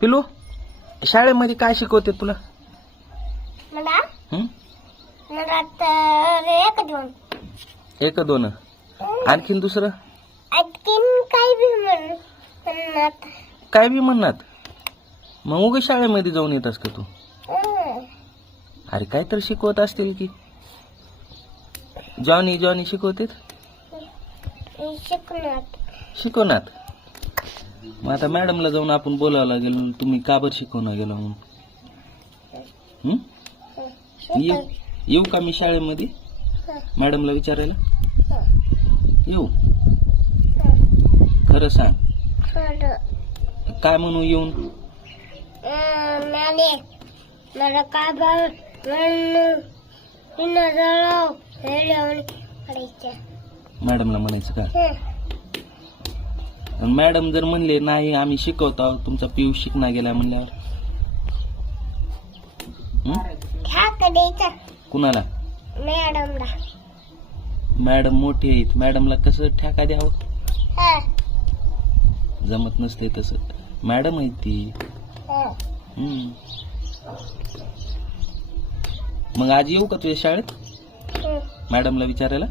पिलू, शाळेमध्ये काय शिकवते तुला? मला हं? मला तर एक दोन एक दोन. आणखीन दुसरं आणखीन काही बी म्हणत. काय बी म्हणणार? मग उगा शाळेमध्ये जाऊन येतस का तू? अरे काय तर शिकवत असतील की. जॉनी जॉनी शिकवतेत? शिकवणार. मग आता मॅडमला जाऊन आपण बोलावं लागेल, तुम्ही का बरं शिकवणार गेला म्हणून. हं? येऊ का मी शाळेमध्ये मॅडमला विचारायला? येऊ? खरं सांग, काय म्हणू येऊन? मला काय मॅडमला म्हणायचं का? मॅडम जर म्हणले नाही आम्ही शिकवतो आहोत, तुमचा पिऊ शिकणार गेला म्हणल्यावर कुणाला? मॅडमला. मॅडम मोठी आहेत, मॅडमला कसं ठेका द्यावं? जमत नसते तसं. मॅडम आहे ती. मग आज येऊ का तुझ्या शाळेत मॅडमला विचारायला?